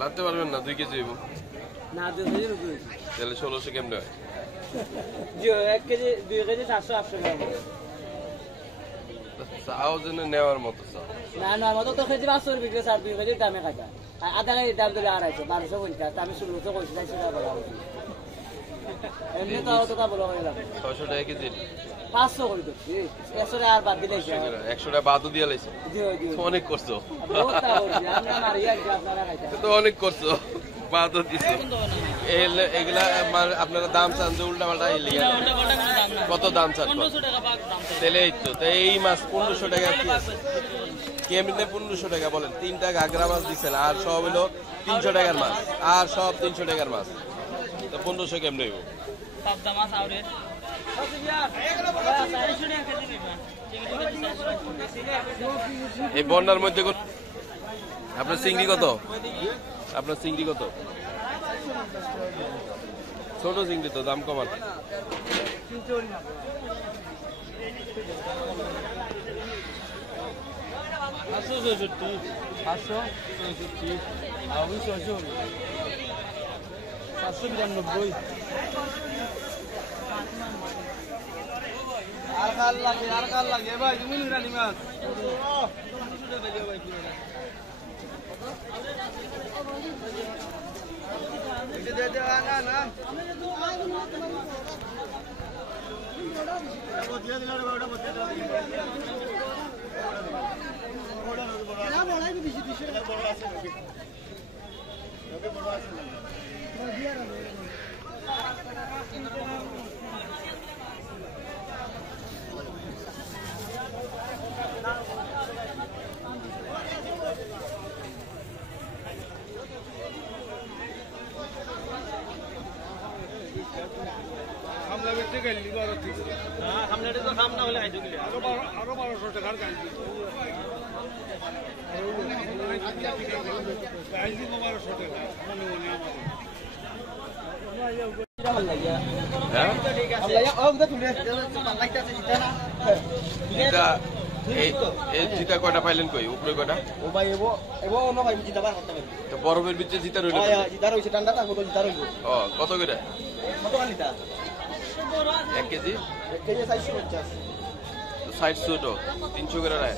লাড়তে পারবেন না 2 কেজি না 2 কেজি তাহলে 1600 কেমনে হয় 1 কেজি 2 কেজি 700 গ্রাম চাও যেন নেওয়ার মতো চাও না না মতো তো কেজি 500 বিক্রি 2 কেজি দামে খাইতা আধা কেজি দাম দিলে 250 1250 আমি 1600 কইছি তাই সেটা বলা এমনি তো অতটা বলা হয়ে গেল 600 টাকা কেজি 500 করে দিচ্ছি 100 টাকা আর বাদ দিলে 100 টাকা বাদও দিয়ে লাইছো অনেক করছো তো অনেক করছো বাদও দিছো এগুলা আপনারা দাম চান যে উল্টা পাল্টা কত দাম চান 1500 টাকা তাহলে এই তো এই মাছ 1500 টাকা কি আছে কেমনে 1500 টাকা বলেন 3টা ঘাগরা মাছ দিছেন আর সব হলো 300 টাকার মাছ আর সব 300 টাকার মাছ তো 1500 কেমনে হইব পাবদা মাছ আউরে এই বন্যার মধ্যে আপনার চিংড়ি কত আপনার চিংড়ি কত ছোট চিংড়ি তো দাম কমান আর কাল লাগে ভাই তুমি নিরানি মাছ আমরা বেঁচে গেলি আমরা তো খাম না হলে আইতো গেলে আরো 1200 টাকার গান আইজি 1200 টাকা মনে মনে জিতা কয়টা পাইলেন কই উপরে কয়টা বরফের ভিতরে জিতা রইল কত করে 1 কেজি 450 তো 300 করে রায়